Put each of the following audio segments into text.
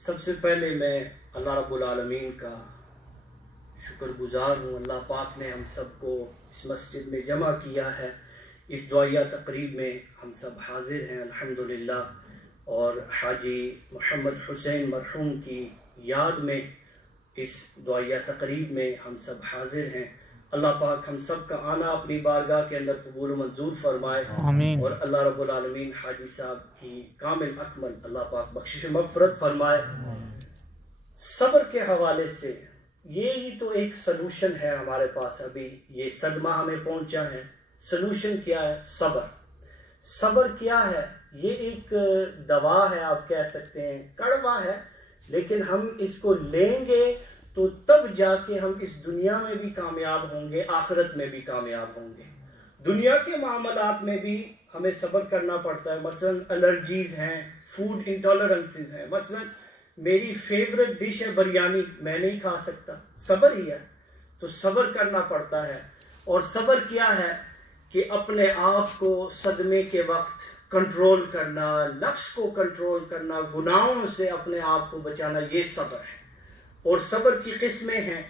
سب سے پہلے میں اللہ رب العالمین کا شکر گزار ہوں. اللہ پاک نے ہم سب کو اس مسجد میں جمع کیا ہے. اس دعائیہ تقریب میں ہم سب حاضر ہیں الحمدللہ، اور حاجی محمد حسین مرحوم کی یاد میں اس دعائیہ تقریب میں ہم سب حاضر ہیں. اللہ پاک ہم سب کا آنا اپنی بارگاہ کے اندر قبول و منظور فرمائے. آمین. اور اللہ رب العالمین حاجی صاحب کی کامل اکمل اللہ پاک بخشش و مغفرت فرمائے. صبر کے حوالے سے یہی تو ایک سلوشن ہے ہمارے پاس. ابھی یہ صدمہ ہمیں پہنچا ہے، سلوشن کیا ہے؟ صبر. صبر کیا ہے؟ یہ ایک دوا ہے، آپ کہہ سکتے ہیں کڑوا ہے، لیکن ہم اس کو لیں گے تو تب جا کے ہم اس دنیا میں بھی کامیاب ہوں گے، آخرت میں بھی کامیاب ہوں گے. دنیا کے معاملات میں بھی ہمیں صبر کرنا پڑتا ہے. مثلا الرجیز ہیں، فوڈ انٹالرنسز ہیں. مثلا میری فیورٹ ڈش ہے بریانی، میں نہیں کھا سکتا، صبر ہی ہے. تو صبر کرنا پڑتا ہے. اور صبر کیا ہے کہ اپنے آپ کو صدمے کے وقت کنٹرول کرنا، نفس کو کنٹرول کرنا، گناہوں سے اپنے آپ کو بچانا، یہ صبر ہے. اور صبر کی قسمیں ہیں.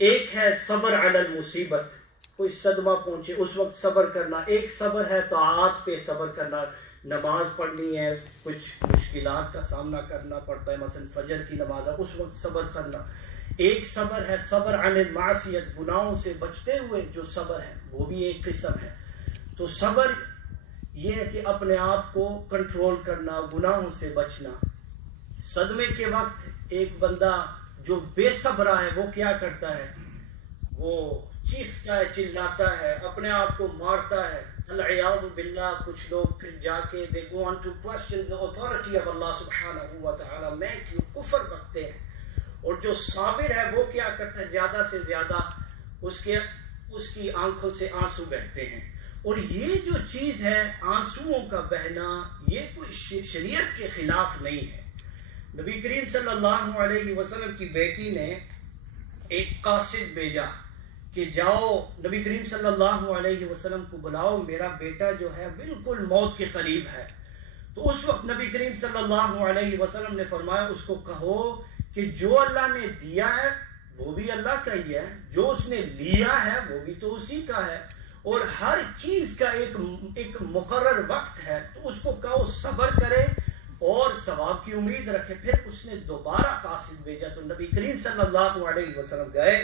ایک ہے صبر علی المصیبت، کوئی صدمہ پہنچے اس وقت صبر کرنا. ایک صبر ہے طاعات پہ صبر کرنا، نماز پڑھنی ہے، کچھ مشکلات کا سامنا کرنا پڑتا ہے، مثلا فجر کی نماز ہے، اس وقت صبر کرنا. ایک صبر ہے صبر عن المعصیت، گناہوں سے بچتے ہوئے جو صبر ہے وہ بھی ایک قسم ہے. تو صبر یہ ہے کہ اپنے آپ کو کنٹرول کرنا، گناہوں سے بچنا. صدمے کے وقت ایک بندہ جو بے صبرہ ہے وہ کیا کرتا ہے؟ وہ چیختا ہے، چلاتا ہے، اپنے آپ کو مارتا ہے. العیاذ باللہ. کچھ لوگ پھر جا کے they go on to question the authority of Allah سبحانہ و تعالی، میں کیوں کفر رکھتے ہیں. اور جو صابر ہے وہ کیا کرتا ہے؟ زیادہ سے زیادہ اس کی آنکھوں سے آنسو بہتے ہیں. اور یہ جو چیز ہے آنسوؤں کا بہنا، یہ کوئی شریعت کے خلاف نہیں ہے. نبی کریم صلی اللہ علیہ وسلم کی بیٹی نے ایک قاصد بھیجا کہ جاؤ نبی کریم صلی اللہ علیہ وسلم کو بلاؤ، میرا بیٹا جو ہے بالکل موت کے قریب ہے. تو اس وقت نبی کریم صلی اللہ علیہ وسلم نے فرمایا اس کو کہو کہ جو اللہ نے دیا ہے وہ بھی اللہ کا ہی ہے، جو اس نے لیا ہے وہ بھی تو اسی کا ہے، اور ہر چیز کا ایک مقرر وقت ہے. تو اس کو کہو صبر کرے اور ثواب کی امید رکھے. پھر اس نے دوبارہ قاصد بھیجا. تو نبی کریم صلی اللہ علیہ وسلم گئے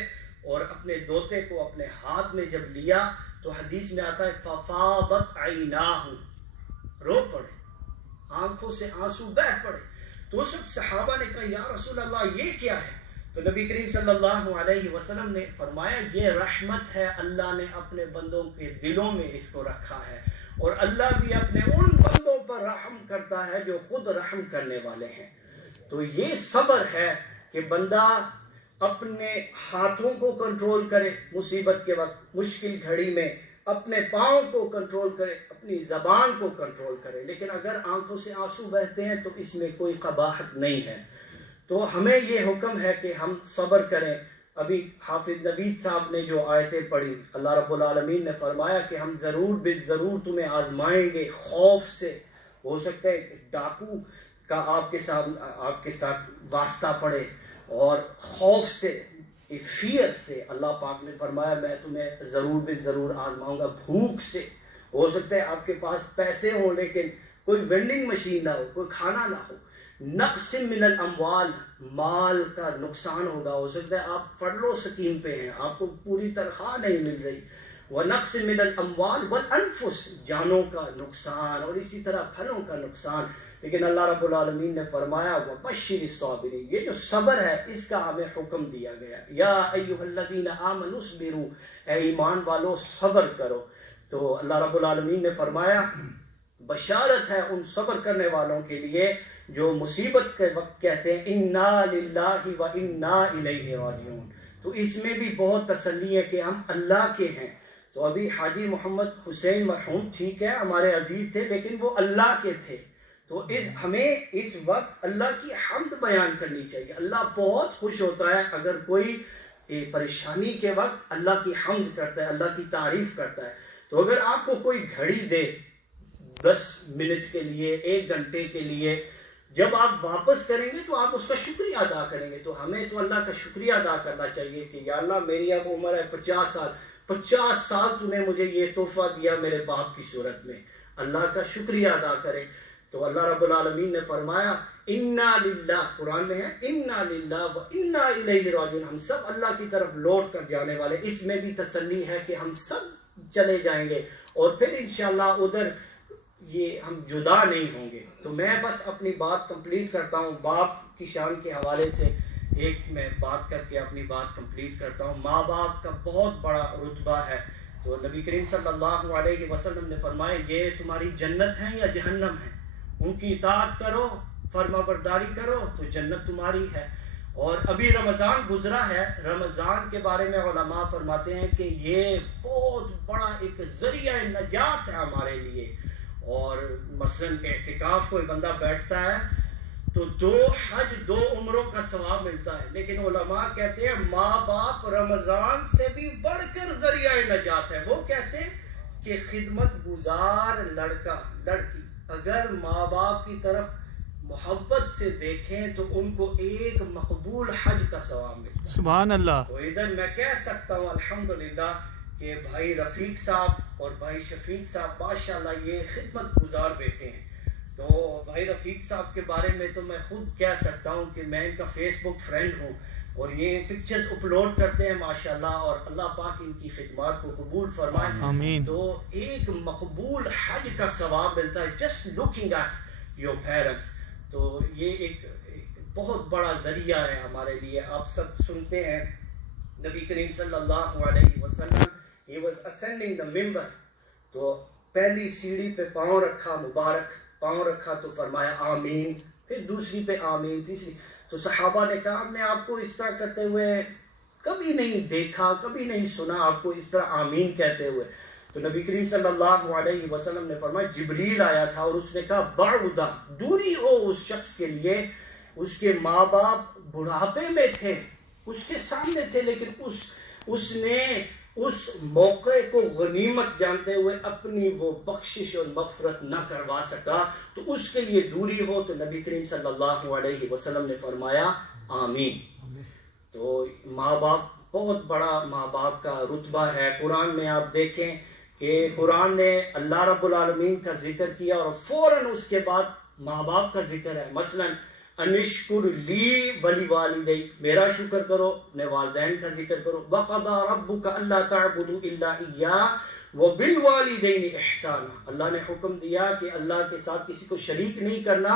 اور اپنے دوتے کو اپنے ہاتھ میں جب لیا تو حدیث میں آتا ہے ففاضت عیناہ، رو پڑے، آنکھوں سے آنسو بہہ پڑے. تو اس وقت صحابہ نے کہا یا رسول اللہ یہ کیا ہے؟ تو نبی کریم صلی اللہ علیہ وسلم نے فرمایا یہ رحمت ہے، اللہ نے اپنے بندوں کے دلوں میں اس کو رکھا ہے، اور اللہ بھی اپنے ان بندوں پر رحم کرتا ہے جو خود رحم کرنے والے ہیں. تو یہ صبر ہے کہ بندہ اپنے ہاتھوں کو کنٹرول کرے مصیبت کے وقت، مشکل گھڑی میں اپنے پاؤں کو کنٹرول کرے، اپنی زبان کو کنٹرول کرے. لیکن اگر آنکھوں سے آنسو بہتے ہیں تو اس میں کوئی قباحت نہیں ہے. تو ہمیں یہ حکم ہے کہ ہم صبر کریں. ابھی حافظ نوید صاحب نے جو آیتیں پڑھی، اللہ رب العالمین نے فرمایا کہ ہم ضرور بالضرور تمہیں آزمائیں گے. خوف سے ہو سکتا ہے ڈاکو کا آپ کے ساتھ واسطہ پڑے، اور خوف سے، فیئر سے اللہ پاک نے فرمایا میں تمہیں ضرور بالضرور آزماؤں گا. بھوک سے ہو سکتا ہے آپ کے پاس پیسے ہوں لیکن کوئی وینڈنگ مشین نہ ہو، کوئی کھانا نہ ہو. نقص من الاموال، مال کا نقصان ہوگا. ہو سکتا ہے آپ فڑلو سکیم پہ ہیں، آپ کو پوری تنخواہ نہیں مل رہی. وَنَقْصٍ مِّنَ الْأَمْوَالِ وَالْأَنفُسِ، جانوں کا نقصان، اور اسی طرح پھلوں کا نقصان. لیکن اللہ رب العالمین نے فرمایا وَبَشِّرِ الصَّابِرِينَ، یہ جو صبر ہے اس کا ہمیں حکم دیا گیا. یا ایھا الذین آمنوا اصبروا، اے ایمان والو صبر کرو. تو اللہ رب العالمین نے فرمایا بشارت ہے ان صبر کرنے والوں کے لیے جو مصیبت کے وقت کہتے ہیں انا للہ و انا الیہ راجعون. تو اس میں بھی بہت تسلی ہے کہ ہم اللہ کے ہیں. تو ابھی حاجی محمد حسین مرحوم ٹھیک ہے ہمارے عزیز تھے لیکن وہ اللہ کے تھے. تو ہمیں اس وقت اللہ کی حمد بیان کرنی چاہیے. اللہ بہت خوش ہوتا ہے اگر کوئی پریشانی کے وقت اللہ کی حمد کرتا ہے، اللہ کی تعریف کرتا ہے. تو اگر آپ کو کوئی گھڑی دے 10 منٹ کے لیے، 1 گھنٹے کے لیے، جب آپ واپس کریں گے تو آپ اس کا شکریہ ادا کریں گے. تو ہمیں تو اللہ کا شکریہ ادا کرنا چاہیے کہ یا اللہ میری اب عمر ہے 50 سال، 50 سال تو نے مجھے یہ تحفہ دیا میرے باپ کی صورت میں. اللہ کا شکریہ ادا کریں. تو اللہ رب العالمین نے فرمایا انا للہ، قرآن میں ہے انا للہ و انا الیہ راجعون، ہم سب اللہ کی طرف لوٹ کر جانے والے. اس میں بھی تسلی ہے کہ ہم سب چلے جائیں گے اور پھر انشاءاللہ ادھر یہ ہم جدا نہیں ہوں گے. تو میں بس اپنی بات کمپلیٹ کرتا ہوں. باپ کی شان کے حوالے سے ایک میں بات کر کے اپنی بات کمپلیٹ کرتا ہوں. ماں باپ کا بہت بڑا رتبہ ہے. تو نبی کریم صلی اللہ علیہ وسلم نے فرمایا یہ تمہاری جنت ہے یا جہنم ہے، ان کی اطاعت کرو، فرما برداری کرو تو جنت تمہاری ہے. اور ابھی رمضان گزرا ہے. رمضان کے بارے میں علماء فرماتے ہیں کہ یہ بہت بڑا ایک ذریعہ نجات ہے ہمارے لیے. اور مثلاً اعتکاف کوئی بندہ بیٹھتا ہے تو 2 حج 2 عمروں کا ثواب ملتا ہے. لیکن علماء کہتے ہیں ماں باپ رمضان سے بھی بڑھ کر ذریعہ نجات ہے. وہ کیسے کہ خدمت گزار لڑکا لڑکی اگر ماں باپ کی طرف محبت سے دیکھیں تو ان کو ایک مقبول حج کا ثواب ملتا ہے. سبحان اللہ. تو ادھر میں کہہ سکتا ہوں الحمدللہ کہ بھائی رفیق صاحب اور بھائی شفیق صاحب ماشاءاللہ یہ خدمت گزار بیٹے ہیں. تو بھائی رفیق صاحب کے بارے میں تو میں خود کہہ سکتا ہوں کہ میں ان کا فیس بک فرینڈ ہوں اور یہ پکچرز اپلوڈ کرتے ہیں ماشاءاللہ، اور اللہ پاک ان کی خدمات کو قبول فرمائے. آمین. تو ایک مقبول حج کا ثواب ملتا ہے just looking at your parents. تو یہ ایک بہت بڑا ذریعہ ہے ہمارے لیے. آپ سب سنتے ہیں نبی کریم صلی اللہ علیہ وسلم he was ascending the ممبر، تو پہلی سیڑھی پہ پاؤں رکھا، مبارک پاؤں رکھا تو فرمایا آمین، پھر دوسری پہ آمین، تیسری. تو صحابہ نے کہا ہم نے آپ کو اس طرح کرتے ہوئے کبھی نہیں دیکھا، کبھی نہیں سنا آپ کو اس طرح آمین کہتے ہوئے. تو نبی کریم صلی اللہ علیہ وسلم نے فرمایا جبریل آیا تھا اور اس نے کہا بعودا، دوری ہو اس شخص کے لیے، اس کے ماں باپ بڑھاپے میں تھے، اس کے سامنے تھے، لیکن اس نے اس موقع کو غنیمت جانتے ہوئے اپنی وہ بخشش اور مغفرت نہ کروا سکا، تو اس کے لیے دوری ہو. تو نبی کریم صلی اللہ علیہ وسلم نے فرمایا آمین. تو ماں باپ بہت بڑا ماں باپ کا رتبہ ہے. قرآن میں آپ دیکھیں کہ قرآن نے اللہ رب العالمین کا ذکر کیا اور فوراً اس کے بعد ماں باپ کا ذکر ہے. مثلاً انشکر لی ولی والدی، میرا شکر کرو، اپنے والدین کا ذکر کرو. وقضى ربك الا تعبدوا الا اياه وبالوالدین احسانا، اللہ نے حکم دیا کہ اللہ کے ساتھ کسی کو شریک نہیں کرنا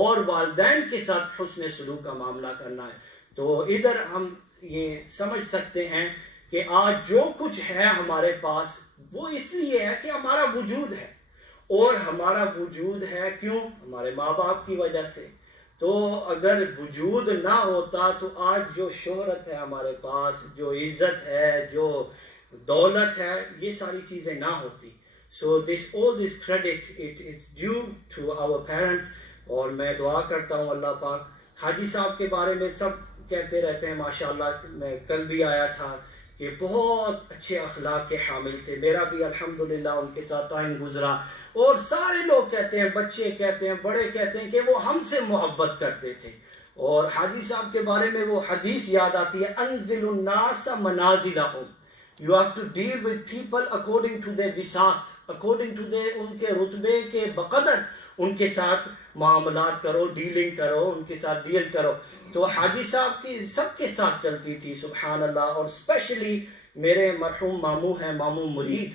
اور والدین کے ساتھ حسن سلوک کا معاملہ کرنا ہے. تو ادھر ہم یہ سمجھ سکتے ہیں کہ آج جو کچھ ہے ہمارے پاس وہ اس لیے ہے کہ ہمارا وجود ہے، اور ہمارا وجود ہے کیوں؟ ہمارے ماں باپ کی وجہ سے. تو اگر وجود نہ ہوتا تو آج جو شہرت ہے ہمارے پاس، جو عزت ہے، جو دولت ہے، یہ ساری چیزیں نہ ہوتی. So all this credit it is due to our parents. اور میں دعا کرتا ہوں اللہ پاک. حاجی صاحب کے بارے میں سب کہتے رہتے ہیں ماشاءاللہ، میں کل بھی آیا تھا کہ بہت اچھے اخلاق کے حامل تھے. میرا بھی الحمدللہ ان کے ساتھ ٹائم گزرا، اور سارے لوگ کہتے ہیں، بچے کہتے ہیں، بڑے کہتے ہیں کہ وہ ہم سے محبت کرتے تھے. اور حاجی صاحب کے بارے میں وہ حدیث یاد آتی ہے انزل الناس منازلہم، you have to deal with people according to their بساط، according to their ان کے رتبے کے بقدر ان کے ساتھ معاملات کرو، ڈیلنگ کرو، ان کے ساتھ ڈیل کرو. تو حاجی صاحب کی سب کے ساتھ چلتی تھی سبحان اللہ. اور اسپیشلی میرے مرحوم ماموں ہیں، ماموں مرید،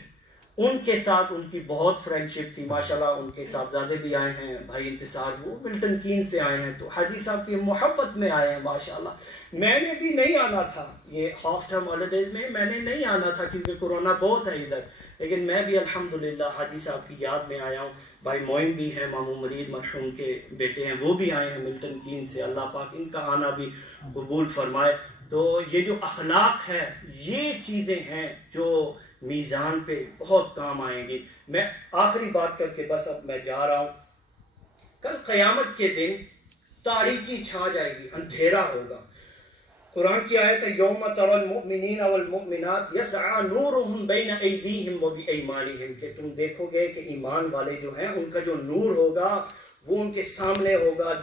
ان کے ساتھ ان کی بہت فرینڈشپ تھی ماشاءاللہ. ان کے صاحبزادے بھی آئے ہیں، بھائی انتصار، وہ ملٹن کین سے آئے ہیں. تو حاجی صاحب کی محبت میں آئے ہیں ماشاءاللہ. میں نے بھی نہیں آنا تھا یہ ہاف ٹرم ہالیڈیز میں، میں نے نہیں آنا تھا کیونکہ کورونا بہت ہے ادھر، لیکن میں بھی الحمدللہ حاجی صاحب کی یاد میں آیا ہوں. بھائی معین بھی ہیں، ماموں مرید مرحوم کے بیٹے ہیں، وہ بھی آئے ہیں ملٹن کین سے. اللہ پاک ان کا آنا بھی قبول فرمائے. تو یہ جو اخلاق ہے، یہ چیزیں ہیں جو میزان پہ بہت کام آئیں گی. میں آخری بات کر کے بس اب میں جا رہا ہوں. کل قیامت کے دن تاریکی چھا جائے گی، اندھیرا ہوگا. قرآن کی آیت ہے یوم تری المؤمنین والمؤمنات یسعی نورہم بین ایدیہم وبایمانہم، کہ تم دیکھو گے کہ ایمان والے جو ہیں ان کا جو نور ہوگا وہ ان کے سامنے ہوگا،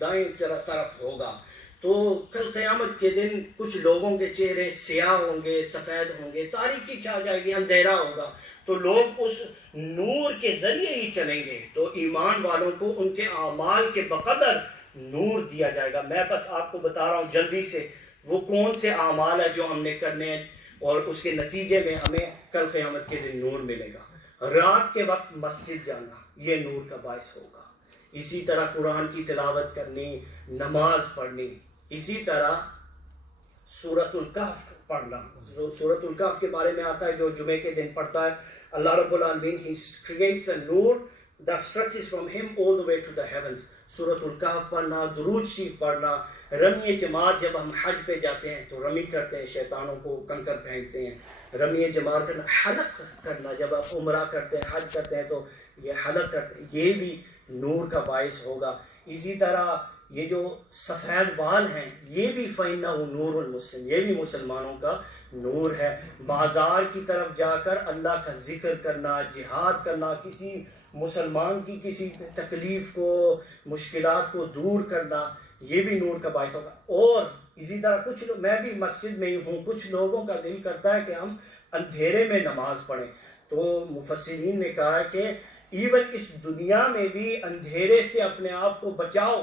دائیں طرف ہوگا. تو کل قیامت کے دن کچھ لوگوں کے چہرے سیاہ ہوں گے، سفید ہوں گے، تاریکی چھا جائے گی، اندھیرا ہوگا، تو لوگ اس نور کے ذریعے ہی چلیں گے. تو ایمان والوں کو ان کے اعمال کے بقدر نور دیا جائے گا. میں بس آپ کو بتا رہا ہوں جلدی سے وہ کون سے اعمال ہیں جو ہم نے کرنے ہیں، اور اس کے نتیجے میں ہمیں کل قیامت کے دن نور ملے گا. رات کے وقت مسجد جانا یہ نور کا باعث ہوگا. اسی طرح قرآن کی تلاوت کرنی، نماز پڑھنی. اسی طرح سورۃ الکہف پڑھنا. سورۃ الکہف کے بارے میں آتا ہے جو جمعے کے دن پڑھتا ہے، اللہ رب العالمین he creates a Noor that stretches from him all the way to the heavens. سورۃ الکہف پڑھنا، درود شریف پڑھنا. رمی جماعت جب ہم حج پہ جاتے ہیں تو رمی کرتے ہیں، شیطانوں کو کنکر پھینکتے ہیں. رمی جماعت کرنا، حلق کرنا، جب آپ عمرہ کرتے ہیں، حج کرتے ہیں تو یہ حلق کرتے ہیں، یہ بھی نور کا باعث ہوگا. اسی طرح یہ جو سفید بال ہیں یہ بھی فَإِنَّهُ نور المسلم، یہ بھی مسلمانوں کا نور ہے. بازار کی طرف جا کر اللہ کا ذکر کرنا، جہاد کرنا، کسی مسلمان کی کسی تکلیف کو، مشکلات کو دور کرنا، یہ بھی نور کا باعث ہوگا. اور اسی طرح کچھ لوگ، میں بھی مسجد میں ہی ہوں، کچھ لوگوں کا دل کرتا ہے کہ ہم اندھیرے میں نماز پڑھیں. تو مفسرین نے کہا کہ ایون اس دنیا میں بھی اندھیرے سے اپنے آپ کو بچاؤ،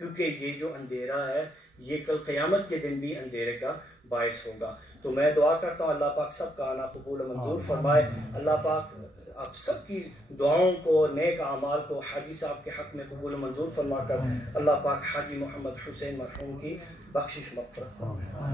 کیونکہ یہ جو اندھیرا ہے یہ کل قیامت کے دن بھی اندھیرے کا باعث ہوگا. تو میں دعا کرتا ہوں اللہ پاک سب کا آنا قبول و منظور فرمائے. اللہ پاک آپ سب کی دعاؤں کو، نیک اعمال کو حاجی صاحب کے حق میں قبول و منظور فرما کر اللہ پاک حاجی محمد حسین مرحوم کی بخشش مغفرت فرمائے.